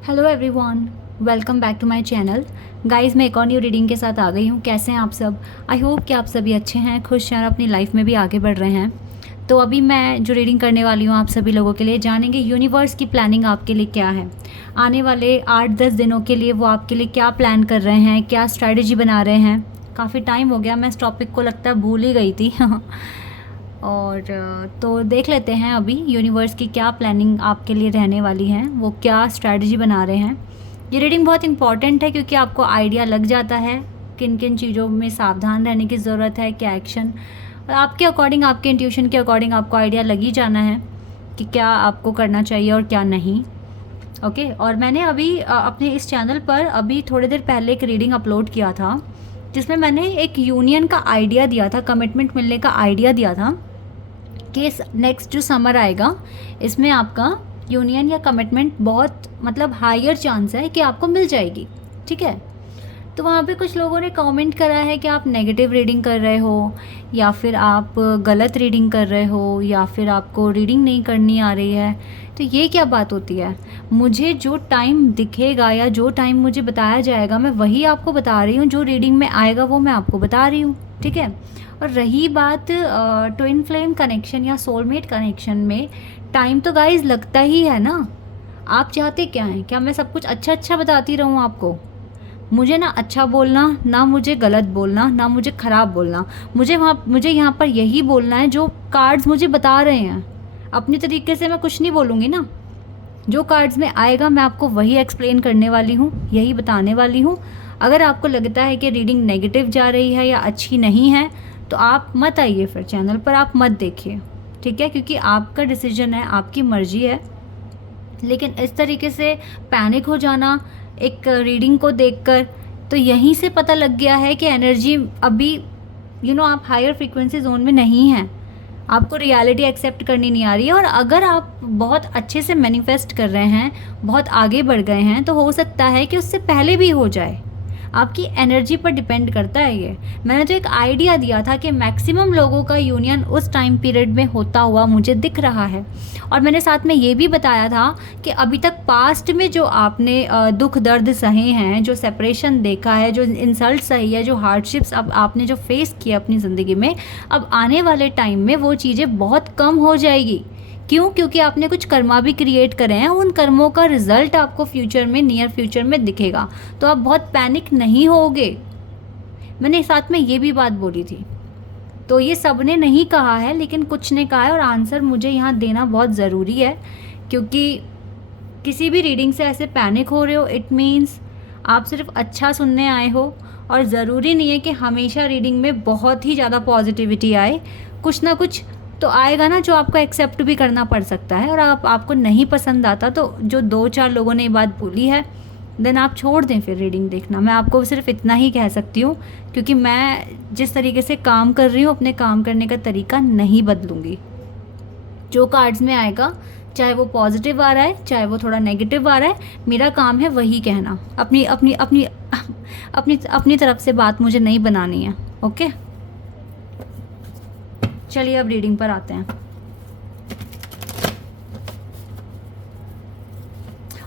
Hello everyone, welcome back to my channel. Guys, मैं एक और न्यू रीडिंग के साथ आ गई हूँ। कैसे हैं आप सब? आई होप कि आप सभी अच्छे हैं, खुश हैं और अपनी लाइफ में भी आगे बढ़ रहे हैं। तो अभी मैं जो रीडिंग करने वाली हूँ आप सभी लोगों के लिए, जानेंगे यूनिवर्स की प्लानिंग आपके लिए क्या है। आने वाले 8-10 दिनों के लिए वो आपके लिए क्या प्लान कर रहे हैं, क्या स्ट्रैटेजी बना रहे हैं। काफ़ी टाइम हो गया, मैं इस टॉपिक को लगता है भूल ही गई थी और तो देख लेते हैं अभी यूनिवर्स की क्या प्लानिंग आपके लिए रहने वाली है, वो क्या स्ट्रैटेजी बना रहे हैं। ये रीडिंग बहुत इंपॉर्टेंट है क्योंकि आपको आइडिया लग जाता है किन किन चीज़ों में सावधान रहने की ज़रूरत है, क्या एक्शन, और आपके अकॉर्डिंग, आपके इंट्यूशन के अकॉर्डिंग आपको आइडिया लग ही जाना है कि क्या आपको करना चाहिए और क्या नहीं। ओके और मैंने अभी अपने इस चैनल पर अभी थोड़ी देर पहले एक रीडिंग अपलोड किया था जिसमें मैंने एक यूनियन का आइडिया दिया था, कमिटमेंट मिलने का आइडिया दिया था कि इस नेक्स्ट जो समर आएगा इसमें आपका यूनियन या कमिटमेंट बहुत मतलब हायर चांस है कि आपको मिल जाएगी। ठीक है, तो वहाँ पे कुछ लोगों ने कमेंट करा है कि आप नेगेटिव रीडिंग कर रहे हो या फिर आप गलत रीडिंग कर रहे हो या फिर आपको रीडिंग नहीं करनी आ रही है। तो ये क्या बात होती है? मुझे जो टाइम दिखेगा या जो टाइम मुझे बताया जाएगा मैं वही आपको बता रही हूँ, जो रीडिंग में आएगा वो मैं आपको बता रही हूँ। ठीक है, और रही बात ट्विन फ्लेम कनेक्शन या सोलमेट कनेक्शन में, टाइम तो गाइज लगता ही है ना। आप चाहते क्या हैं? क्या मैं सब कुछ अच्छा अच्छा बताती रहूँ आपको? मुझे ना अच्छा बोलना, ना मुझे गलत बोलना, ना मुझे ख़राब बोलना। मुझे यहाँ पर यही बोलना है जो कार्ड्स मुझे बता रहे हैं। अपनी तरीके से मैं कुछ नहीं बोलूँगी ना। जो कार्ड्स में आएगा मैं आपको वही एक्सप्लेन करने वाली हूँ, यही बताने वाली हूँ। अगर आपको लगता है कि रीडिंग नेगेटिव जा रही है या अच्छी नहीं है तो आप मत आइए, फिर चैनल पर आप मत देखिए। ठीक है, क्योंकि आपका डिसीजन है, आपकी मर्जी है। लेकिन इस तरीके से पैनिक हो जाना एक रीडिंग को देखकर, तो यहीं से पता लग गया है कि एनर्जी अभी आप हायर फ्रीक्वेंसी जोन में नहीं हैं। आपको रियलिटी एक्सेप्ट करनी नहीं आ रही है। और अगर आप बहुत अच्छे से मैनिफेस्ट कर रहे हैं, बहुत आगे बढ़ गए हैं, तो हो सकता है कि उससे पहले भी हो जाए। आपकी एनर्जी पर डिपेंड करता है ये। मैंने तो एक आइडिया दिया था कि मैक्सिमम लोगों का यूनियन उस टाइम पीरियड में होता हुआ मुझे दिख रहा है। और मैंने साथ में ये भी बताया था कि अभी तक पास्ट में जो आपने दुख दर्द सहे हैं, जो सेपरेशन देखा है, जो इंसल्ट सही है, जो हार्डशिप्स अब आपने जो फेस किया अपनी ज़िंदगी में, अब आने वाले टाइम में वो चीज़ें बहुत कम हो जाएगी। क्यों? क्योंकि आपने कुछ कर्मा भी क्रिएट करे हैं, उन कर्मों का रिजल्ट आपको फ्यूचर में, नियर फ्यूचर में दिखेगा। तो आप बहुत पैनिक नहीं होगे। मैंने साथ में ये भी बात बोली थी। तो ये सब ने नहीं कहा है लेकिन कुछ ने कहा है, और आंसर मुझे यहाँ देना बहुत ज़रूरी है क्योंकि किसी भी रीडिंग से ऐसे पैनिक हो रहे हो, इट मीन्स आप सिर्फ अच्छा सुनने आए हो। और ज़रूरी नहीं है कि हमेशा रीडिंग में बहुत ही ज़्यादा पॉजिटिविटी आए। कुछ ना कुछ तो आएगा ना जो आपको एक्सेप्ट भी करना पड़ सकता है। और आपको नहीं पसंद आता तो जो 2-4 लोगों ने ये बात बोली है, देन आप छोड़ दें फिर रीडिंग देखना। मैं आपको सिर्फ इतना ही कह सकती हूँ क्योंकि मैं जिस तरीके से काम कर रही हूँ, अपने काम करने का तरीका नहीं बदलूँगी। जो कार्ड्स में आएगा, चाहे वो पॉजिटिव आ रहा है चाहे वो थोड़ा नेगेटिव आ रहा है, मेरा काम है वही कहना। अपनी अपनी अपनी अपनी अपनी तरफ से बात मुझे नहीं बनानी है। ओके, चलिए अब रीडिंग पर आते हैं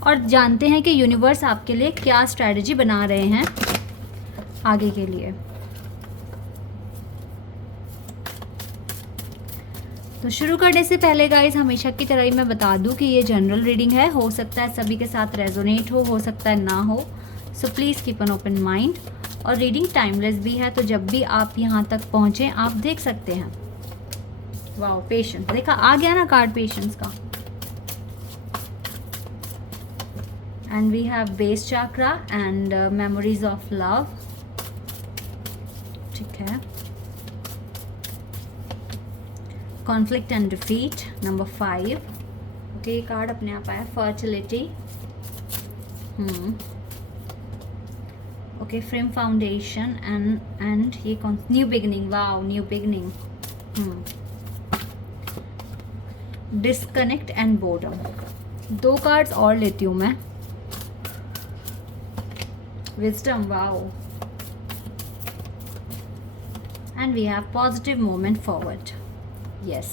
और जानते हैं कि यूनिवर्स आपके लिए क्या स्ट्रैटेजी बना रहे हैं आगे के लिए। तो शुरू करने से पहले गाइस, हमेशा की तरह ही मैं बता दूं कि ये जनरल रीडिंग है। हो सकता है सभी के साथ रेजोनेट हो सकता है ना हो। So please keep an open mind. और रीडिंग टाइमलेस भी है, तो जब भी आप यहाँ तक पहुँचे आप देख सकते हैं। वाओ, पेशेंस, देखा आ गया ना कार्ड पेशेंस का। And we have base chakra and memories of love. ठीक है, conflict and defeat number 5। Okay, ये कार्ड अपने आप आया, fertility. Okay, frame foundation and ये कौन, new beginning. Wow, new beginning. Disconnect and boredom. 2 cards और लेती हूँ मैं। Wisdom, wow. And we have positive movement forward. Yes,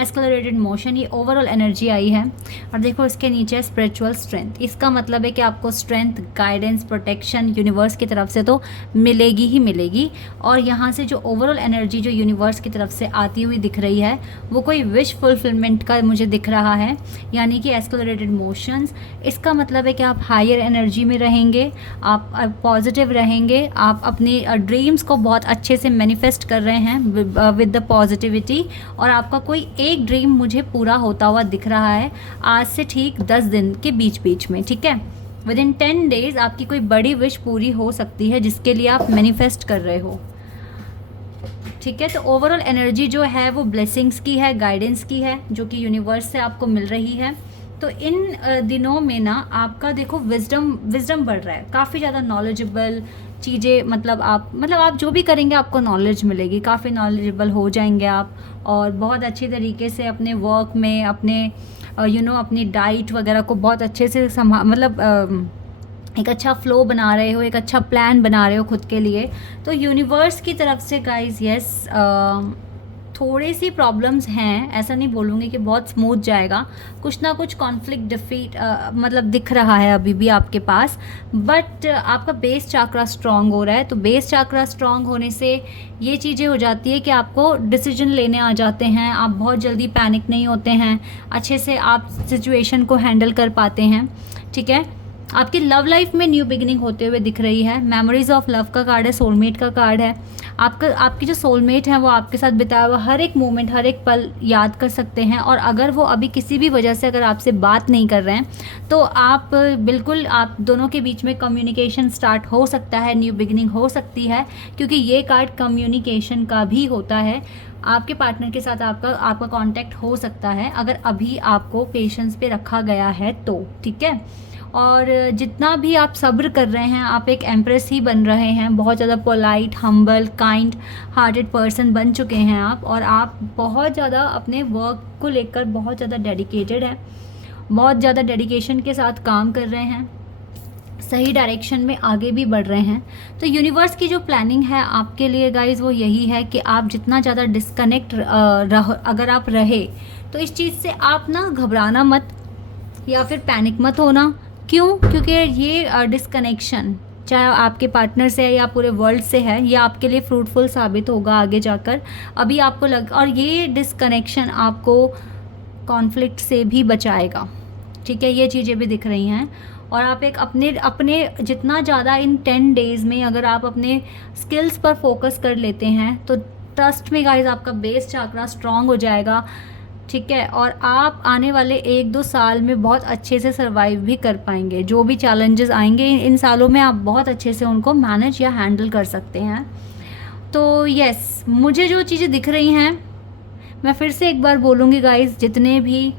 accelerated motion, ये ओवरऑल एनर्जी आई है। और देखो इसके नीचे स्पिरिचुअल स्ट्रेंथ, इसका मतलब है कि आपको स्ट्रेंथ, गाइडेंस, प्रोटेक्शन यूनिवर्स की तरफ से तो मिलेगी ही मिलेगी। और यहाँ से जो ओवरऑल एनर्जी जो यूनिवर्स की तरफ से आती हुई दिख रही है वो कोई विश फुलफिलमेंट का मुझे दिख रहा है, यानी कि एक्सेलरेटेड मोशंस। इसका मतलब है कि आप हायर एनर्जी में रहेंगे, आप पॉजिटिव रहेंगे, आप अपनी ड्रीम्स को बहुत अच्छे से मैनिफेस्ट कर रहे हैं विद द पॉजिटिविटी। और आपका कोई एक ड्रीम मुझे पूरा होता हुआ दिख रहा है आज से ठीक 10 दिन के बीच बीच में, ठीक है। विद इन 10 डेज आपकी कोई बड़ी विश पूरी हो सकती है जिसके लिए आप मैनिफेस्ट कर रहे हो, ठीक है। तो ओवरऑल एनर्जी जो है वो ब्लेसिंग्स की है, गाइडेंस की है, जो कि यूनिवर्स से आपको मिल रही है। तो इन दिनों में ना आपका देखो विजडम बढ़ रहा है, काफ़ी ज़्यादा नॉलेजेबल चीज़ें, मतलब आप जो भी करेंगे आपको नॉलेज मिलेगी, काफ़ी नॉलेजेबल हो जाएंगे आप। और बहुत अच्छी तरीके से अपने वर्क में, अपने अपनी डाइट वगैरह को बहुत अच्छे से एक अच्छा फ्लो बना रहे हो, एक अच्छा प्लान बना रहे हो खुद के लिए। तो यूनिवर्स की तरफ से गाइस यस, थोड़ी सी प्रॉब्लम्स हैं, ऐसा नहीं बोलूँगी कि बहुत स्मूथ जाएगा, कुछ ना कुछ कॉन्फ्लिक्ट डिफीट दिख रहा है अभी भी आपके पास। बट आपका बेस चाक्रा स्ट्रांग हो रहा है। तो बेस चाक्रा स्ट्रांग होने से ये चीज़ें हो जाती है कि आपको डिसीजन लेने आ जाते हैं, आप बहुत जल्दी पैनिक नहीं होते हैं, अच्छे से आप सिचुएशन को हैंडल कर पाते हैं, ठीक है। आपकी लव लाइफ में न्यू बिगिनिंग होते हुए दिख रही है। मेमोरीज ऑफ लव का कार्ड है, सोलमेट का कार्ड है। आपकी जो सोलमेट है वो आपके साथ बिताया हुआ हर एक मोमेंट, हर एक पल याद कर सकते हैं। और अगर वो अभी किसी भी वजह से अगर आपसे बात नहीं कर रहे हैं तो आप बिल्कुल, आप दोनों के बीच में कम्युनिकेशन स्टार्ट हो सकता है, न्यू बिगिनिंग हो सकती है, क्योंकि ये कार्ड कम्युनिकेशन का भी होता है। आपके पार्टनर के साथ आपका कांटेक्ट हो सकता है अगर अभी आपको पेशेंस पे रखा गया है तो, ठीक है। और जितना भी आप सब्र कर रहे हैं, आप एक एम्प्रेस ही बन रहे हैं, बहुत ज़्यादा polite, humble, kind hearted person बन चुके हैं आप। और आप बहुत ज़्यादा अपने वर्क को लेकर बहुत ज़्यादा डेडिकेटेड हैं, बहुत ज़्यादा डेडिकेशन के साथ काम कर रहे हैं, सही डायरेक्शन में आगे भी बढ़ रहे हैं। तो यूनिवर्स की जो प्लानिंग है आपके लिए गाइज वो यही है कि आप जितना ज़्यादा डिस्कनेक्ट अगर आप रहे तो इस चीज़ से आप ना घबराना मत या फिर पैनिक मत होना। क्यों? क्योंकि ये डिस्कनेक्शन चाहे आपके पार्टनर से है या पूरे वर्ल्ड से है, ये आपके लिए फ्रूटफुल साबित होगा आगे जाकर। अभी आपको और ये डिस्कनेक्शन आपको कॉन्फ्लिक्ट से भी बचाएगा, ठीक है। ये चीज़ें भी दिख रही हैं। और आप एक अपने जितना ज़्यादा इन 10 डेज़ में अगर आप अपने स्किल्स पर फोकस कर लेते हैं तो ट्रस्ट में गाइज आपका बेस चाक्रा स्ट्रांग हो जाएगा, ठीक है। और आप आने वाले 1-2 साल में बहुत अच्छे से सर्वाइव भी कर पाएंगे। जो भी चैलेंजेस आएंगे इन सालों में आप बहुत अच्छे से उनको मैनेज या हैंडल कर सकते हैं। तो यस, मुझे जो चीज़ें दिख रही हैं मैं फिर से एक बार बोलूँगी गाइज, जितने भी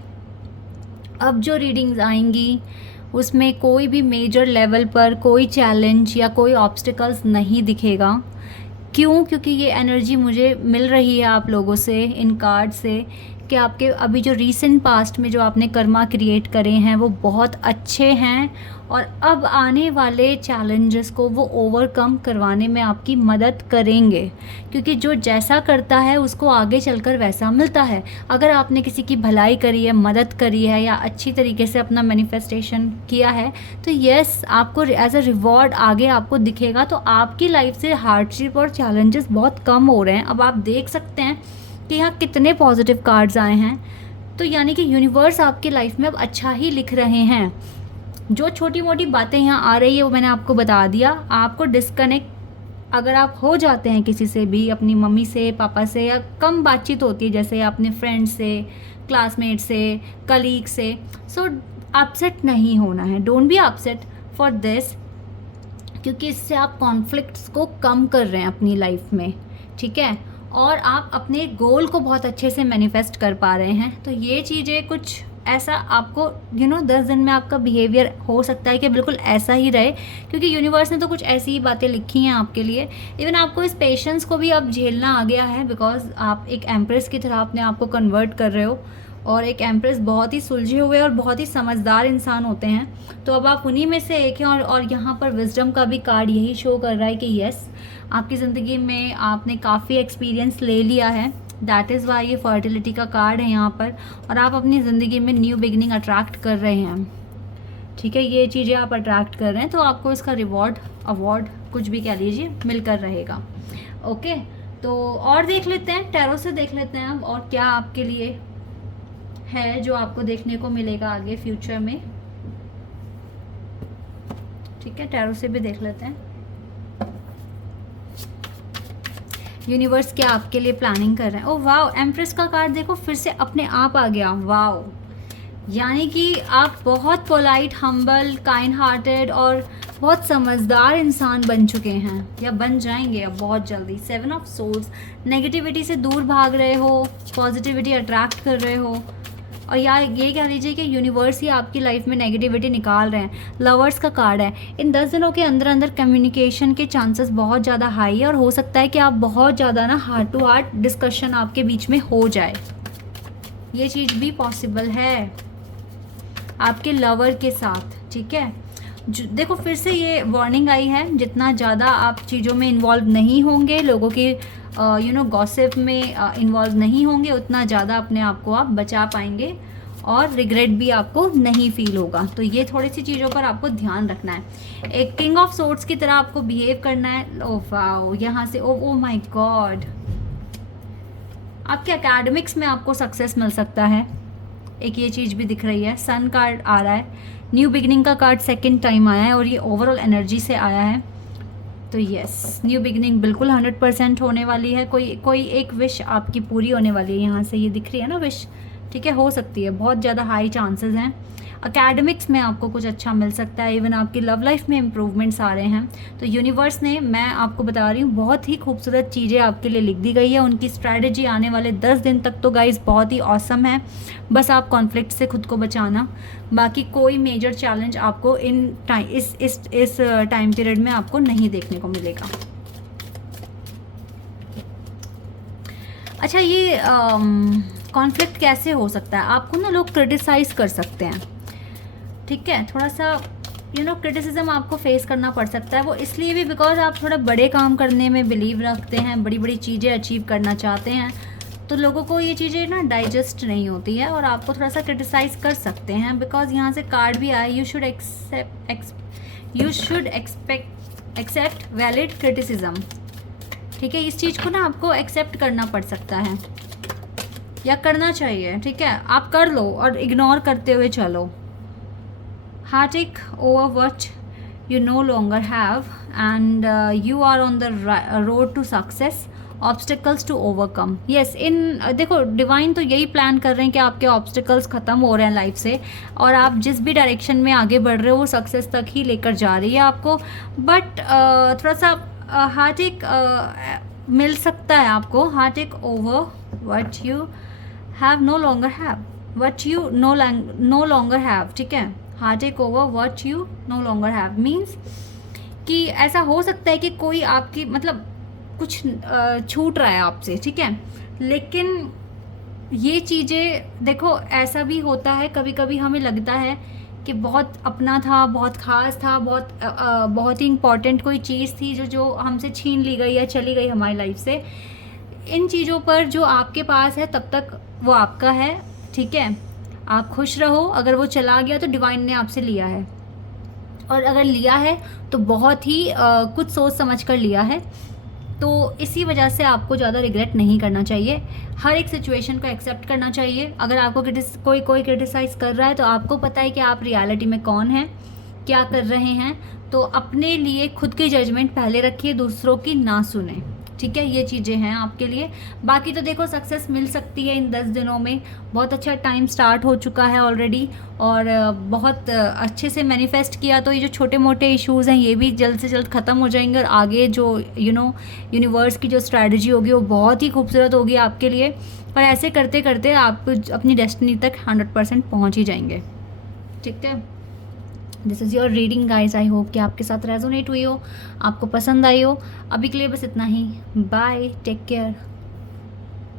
अब जो रीडिंग्स आएंगी उसमें कोई भी मेजर लेवल पर कोई चैलेंज या कोई ऑब्स्टिकल्स नहीं दिखेगा। क्यों? क्योंकि ये एनर्जी मुझे मिल रही है आप लोगों से, इन कार्ड से, कि आपके अभी जो रीसेंट पास्ट में जो आपने कर्मा क्रिएट करे हैं वो बहुत अच्छे हैं और अब आने वाले चैलेंजेस को वो ओवरकम करवाने में आपकी मदद करेंगे। क्योंकि जो जैसा करता है उसको आगे चलकर वैसा मिलता है। अगर आपने किसी की भलाई करी है, मदद करी है या अच्छी तरीके से अपना मैनिफेस्टेशन किया है तो यस, आपको एज अ रिवॉर्ड आगे आपको दिखेगा। तो आपकी लाइफ से हार्डशिप और चैलेंजेस बहुत कम हो रहे हैं। अब आप देख सकते हैं कि यहाँ कितने पॉजिटिव कार्ड्स आए हैं। तो यानी कि यूनिवर्स आपकी लाइफ में अब अच्छा ही लिख रहे हैं। जो छोटी मोटी बातें यहाँ आ रही है वो मैंने आपको बता दिया। आपको डिस्कनेक्ट अगर आप हो जाते हैं किसी से भी, अपनी मम्मी से, पापा से, या कम बातचीत होती है जैसे अपने फ्रेंड से, क्लासमेट से, कलीग से, सो अपसेट नहीं होना है। Don't be upset for this, क्योंकि इससे आप कॉन्फ्लिक्ट्स को कम कर रहे हैं अपनी लाइफ में, ठीक है। और आप अपने गोल को बहुत अच्छे से मैनिफेस्ट कर पा रहे हैं। तो ये चीज़ें कुछ ऐसा आपको 10 दिन में आपका बिहेवियर हो सकता है कि बिल्कुल ऐसा ही रहे, क्योंकि यूनिवर्स ने तो कुछ ऐसी ही बातें लिखी हैं आपके लिए। इवन आपको इस पेशेंस को भी अब झेलना आ गया है, बिकॉज आप एक एम्प्रेस की तरह अपने आप को कन्वर्ट कर रहे हो। और एक एम्प्रेस बहुत ही सुलझे हुए और बहुत ही समझदार इंसान होते हैं। तो अब आप उन्हीं में से एक हैं। और यहाँ पर विजडम का भी कार्ड यही शो कर रहा है कि यस, आपकी ज़िंदगी में आपने काफ़ी एक्सपीरियंस ले लिया है, दैट इज़ वाई ये फर्टिलिटी का कार्ड है यहाँ पर, और आप अपनी ज़िंदगी में न्यू बिगनिंग अट्रैक्ट कर रहे हैं, ठीक है। ये चीज़ें आप अट्रैक्ट कर रहे हैं, तो आपको इसका रिवॉर्ड, अवार्ड, कुछ भी कह लीजिए, मिलकर रहेगा। ओके, तो और देख लेते हैं, टैरो से देख लेते हैं अब, और क्या आपके लिए है जो आपको देखने को मिलेगा आगे फ्यूचर में। ठीक है, टैरो से भी देख लेते हैं यूनिवर्स क्या आपके लिए प्लानिंग कर रहे हैं। ओ वाओ, एम्प्रेस का कार्ड देखो फिर से अपने आप आ गया। वाओ, यानी कि आप बहुत पोलाइट, हम्बल, काइंड हार्टेड और बहुत समझदार इंसान बन चुके हैं या बन जाएंगे अब बहुत जल्दी। 7 ऑफ सोर्ड्स, नेगेटिविटी से दूर भाग रहे हो, पॉजिटिविटी अट्रैक्ट कर रहे हो, और या ये कह लीजिए कि यूनिवर्स ही आपकी लाइफ में नेगेटिविटी निकाल रहे हैं। लवर्स का कार्ड है। इन 10 दिनों के अंदर अंदर कम्युनिकेशन के चांसेस बहुत ज़्यादा हाई है, और हो सकता है कि आप बहुत ज़्यादा ना हार्ट टू हार्ट डिस्कशन आपके बीच में हो जाए, ये चीज़ भी पॉसिबल है आपके लवर के साथ। ठीक है, देखो फिर से ये वार्निंग आई है, जितना ज़्यादा आप चीज़ों में इन्वॉल्व नहीं होंगे, लोगों के गॉसिप में इन्वॉल्व नहीं होंगे, उतना ज़्यादा अपने आप को आप बचा पाएंगे, और रिग्रेट भी आपको नहीं फील होगा। तो ये थोड़ी सी चीज़ों पर आपको ध्यान रखना है। एक किंग ऑफ सोर्ड्स की तरह आपको बिहेव करना है। ओ वाओ, यहाँ से ओ माय गॉड, आपके एकेडमिक्स में आपको सक्सेस मिल सकता है, एक ये चीज़ भी दिख रही है। सन कार्ड आ रहा है, न्यू बिगिनिंग का कार्ड सेकंड टाइम आया है, और ये ओवरऑल एनर्जी से आया है। तो यस, न्यू बिगिनिंग बिल्कुल 100% होने वाली है। कोई एक विश आपकी पूरी होने वाली है, यहाँ से ये दिख रही है ना विश, ठीक है, हो सकती है, बहुत ज़्यादा हाई चांसेस हैं। एकेडमिक्स में आपको कुछ अच्छा मिल सकता है, इवन आपकी लव लाइफ में इम्प्रूवमेंट्स आ रहे हैं। तो यूनिवर्स ने, मैं आपको बता रही हूँ, बहुत ही खूबसूरत चीज़ें आपके लिए लिख दी गई है। उनकी स्ट्रैटेजी आने वाले 10 दिन तक तो गाइज बहुत ही ऑसम है। बस आप कॉन्फ्लिक्ट से खुद को बचाना, बाकी कोई मेजर चैलेंज आपको इस टाइम पीरियड में आपको नहीं देखने को मिलेगा। अच्छा, ये कॉन्फ्लिक्ट कैसे हो सकता है? आपको ना लोग क्रिटिसाइज़ कर सकते हैं, ठीक है, थोड़ा सा क्रिटिसिज्म आपको फेस करना पड़ सकता है। वो इसलिए भी बिकॉज आप थोड़ा बड़े काम करने में बिलीव रखते हैं, बड़ी बड़ी चीज़ें अचीव करना चाहते हैं, तो लोगों को ये चीज़ें ना डाइजेस्ट नहीं होती है, और आपको थोड़ा सा क्रिटिसाइज़ कर सकते हैं। बिकॉज यहाँ से कार्ड भी आया, you should accept valid criticism, ठीक है। इस चीज़ को ना आपको एक्सेप्ट करना पड़ सकता है, या करना चाहिए, ठीक है। आप कर लो और इग्नोर करते हुए चलो। Heartache over what you no longer have, and you are on the road to success, obstacles to overcome. Yes, देखो डिवाइन तो यही प्लान कर रहे हैं कि आपके ऑब्स्टिकल्स ख़त्म हो रहे हैं लाइफ से, और आप जिस भी डायरेक्शन में आगे बढ़ रहे हो वो सक्सेस तक ही लेकर जा रही है आपको। बट थोड़ा सा heartache मिल सकता है आपको। heartache over what you have no longer have, what you no longer have, ठीक है। heartache over what you no longer have means कि ऐसा हो सकता है कि कोई आपकी मतलब कुछ छूट रहा है आपसे, ठीक है। लेकिन ये चीज़ें देखो, ऐसा भी होता है कभी कभी, हमें लगता है कि बहुत अपना था, बहुत ख़ास था, बहुत ही इम्पॉर्टेंट कोई चीज़ थी जो हमसे छीन ली गई या चली गई हमारी लाइफ से। इन चीज़ों पर जो आपके पास है तब तक वो आपका है, ठीक है। आप खुश रहो, अगर वो चला गया तो डिवाइन ने आपसे लिया है, और अगर लिया है तो बहुत ही कुछ सोच समझ कर लिया है। तो इसी वजह से आपको ज़्यादा रिग्रेट नहीं करना चाहिए, हर एक सिचुएशन को एक्सेप्ट करना चाहिए। अगर आपको कोई क्रिटिसाइज़ कर रहा है तो आपको पता है कि आप रियलिटी में कौन हैं, क्या कर रहे हैं। तो अपने लिए खुद की जजमेंट पहले रखिए, दूसरों की ना सुने, ठीक है। ये चीज़ें हैं आपके लिए। बाकी तो देखो सक्सेस मिल सकती है इन 10 दिनों में, बहुत अच्छा टाइम स्टार्ट हो चुका है ऑलरेडी, और बहुत अच्छे से मैनिफेस्ट किया तो ये जो छोटे मोटे इश्यूज़ हैं ये भी जल्द से जल्द ख़त्म हो जाएंगे, और आगे जो यूनिवर्स की जो स्ट्रैटेजी होगी वो बहुत ही खूबसूरत होगी आपके लिए। पर ऐसे करते करते आप अपनी डेस्टिनी तक 100% पहुँच ही जाएंगे, ठीक है। This is your reading guys, I hope कि आपके साथ रेजोनेट हुई हो, आपको पसंद आई हो। अभी के लिए बस इतना ही, बाय, टेक केयर।